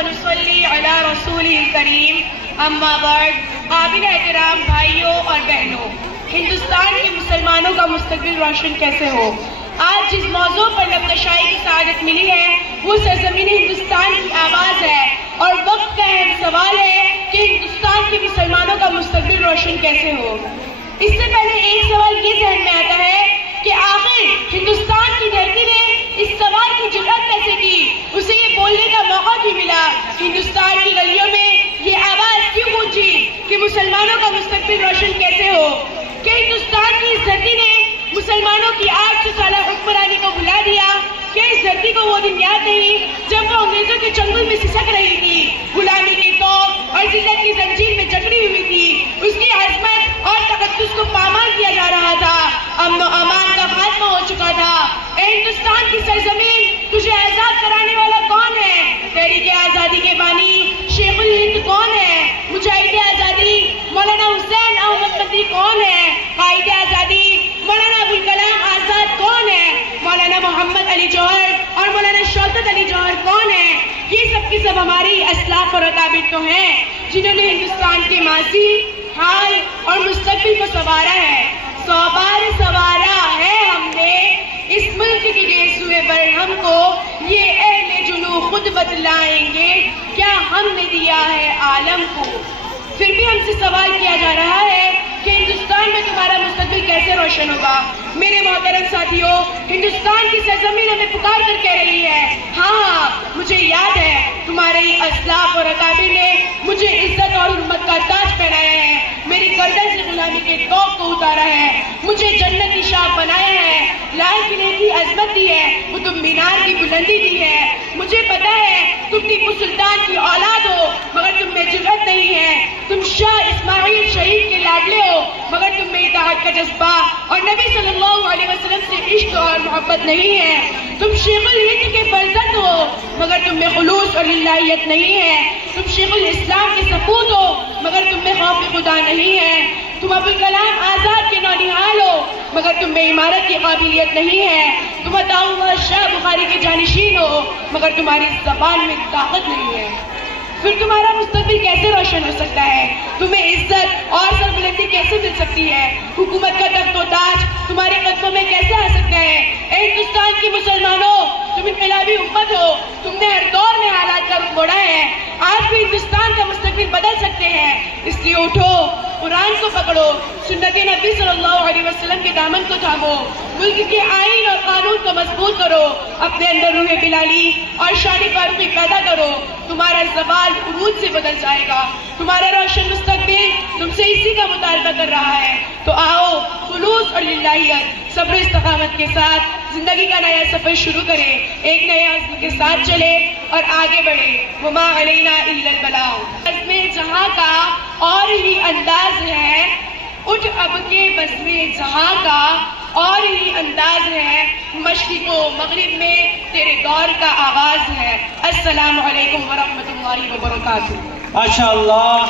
ونصلي على رسوله الكريم اما بعد. قابل احترام بھائیوں اور بہنوں، ہندوستان کے مسلمانوں کا مستقبل روشن کیسے ہو؟ آج جس موضوع پر نبتشائی کی سعادت ملی ہے وہ سرزمین ہندوستان کی آواز ہے، اور وقت کا اہم سوال ہے کہ ہندوستان کے مسلمانوں کا مستقبل روشن کیسے ہو. اس سے پہلے ایک سوال یہ ذہن میں آتا ہے کہ آخر ہندوستان کی دھرتی نے اس سوال کی جرأت کیسے کی، اسے یہ بولنے کا موقع بھی ملا. ہندوستان کی گلیوں میں یہ آواز کیوں گونجی کہ مسلمانوں کا مستقبل روشن کیسے ہو؟ کہ ہندوستان کی اس دھرتی نے مسلمانوں کی 800 سالہ حکمرانی کو بھلا دیا؟ کہ اس دھرتی کو وہ دن یاد نہیں جب وہ انگریزوں کے چنگل میں سسک رہی تھی، غلامی کے توق اور ذلت کی زنجیر میں جکڑی ہوئی تھی، اس کی عظمت اور تقدس کو پامال کیا جا رہا تھا، امن و امان کا خاتمہ ہو چکا تھا. اے ہندوستان کی سرزمین، تجھے آزاد کرانے والا کون ہے؟ تحریک آزادی کے بانی شیخ الہند کون ہے؟ مجاہد آزادی مولانا حسین احمد مدنی کون ہے؟ قائد آزادی مولانا ابوالکلام آزاد کون ہے؟ مولانا محمد علی جوہر اور مولانا شوکت علی جوہر کون ہے؟ یہ سب کی سب ہماری اسلاف اور اکابر تو ہیں جنہوں نے ہندوستان کے ماضی، حال اور مستقبل کو سنوارا ہے. 100 بار سنوارا ہے ہم نے اس ملک کے گیس ہوئے برہم کو، یہ اہل جنو خود بتلائیں گے کیا ہم نے دیا ہے عالم کو. پھر بھی ہم سے سوال کیا جا رہا ہے کہ ہندوستان میں تمہارا مستقبل کیسے روشن ہوگا؟ میرے محترم ساتھیوں، ہندوستان کی سرزمین ہمیں پکار کر کہہ رہی ہے. ہاں، مجھے یاد ہے تمہارے اسلاف اور اکابر نے مجھے عزت اور حرمت کا تاج پہنایا ہے، میری گردن سے غلامی کے توق کو اتارا ہے، مجھے جنت کی شاخ بنایا ہے، لال قلعے کی عظمت دی ہے، قطب مینار کی بلندی دی ہے. مجھے پتا ہے تم ٹیپو سلطان کی اولاد ہو مگر تم میں جرأت نہیں ہے، تم شاہ اسماعیل شہید کے لاڈلے ہو مگر تم میں اطاعت کا جذبہ اور نبی صلی اللہ علیہ وسلم سے عشق اور محبت نہیں ہے. تم شیخ الہند کے فرزند ہو مگر تم میں خلوص اور للہیت نہیں ہے. تم شیخ الاسلام کے سپوت ہو مگر تم میں خوف خدا نہیں ہے. تم ابوالکلام آزاد کے نونہال ہو مگر تم میں عمارت کی قابلیت نہیں ہے. تم عطاءاللہ شاہ بخاری کے جانشین ہو مگر تمہاری زبان میں طاقت نہیں ہے. پھر تمہارا مستقبل کیسے روشن ہو سکتا ہے؟ تمہیں عزت اور سربلندی کیسے مل سکتی ہے؟ حکومت کا تخت و تاج تمہارے قدموں میں کیسے آ سکتا ہے؟ اے ہندوستان کی مسلمانوں، تم انقلابی امت ہو، تم نے ہر دور میں حالات کا رخ موڑا ہے. آج بھی ہندوستان کا مستقبل بدل سکتے ہیں، اس لیے اٹھو، قرآن کو پکڑو، سنت نبی صلی اللہ علیہ وسلم کے دامن کو تھامو، ملک کے آئین اور قانون کو مضبوط کرو، اپنے اندر روح بلالی اور شان فاروقی پیدا کرو. تمہارا زوال عروج سے بدل جائے گا، تمہارا روشن مستقبل تم سے اسی کا مطالبہ کر رہا ہے. تو آؤ، خلوص اور للہیت، صبر و استقامت کے ساتھ زندگی کا نیا سفر شروع کریں، ایک نئے عزم کے ساتھ چلے اور آگے بڑھے. وما علینا الا البلاغ. عزم جہاں کا اور ہی انداز ہے، اٹھ اب کے بزم جہاں کا اور ہی انداز ہے، مشرق و مغرب میں تیرے دور کا آغاز ہے. السلام علیکم ورحمۃ اللہ وبرکاتہ. ماشاء اللہ.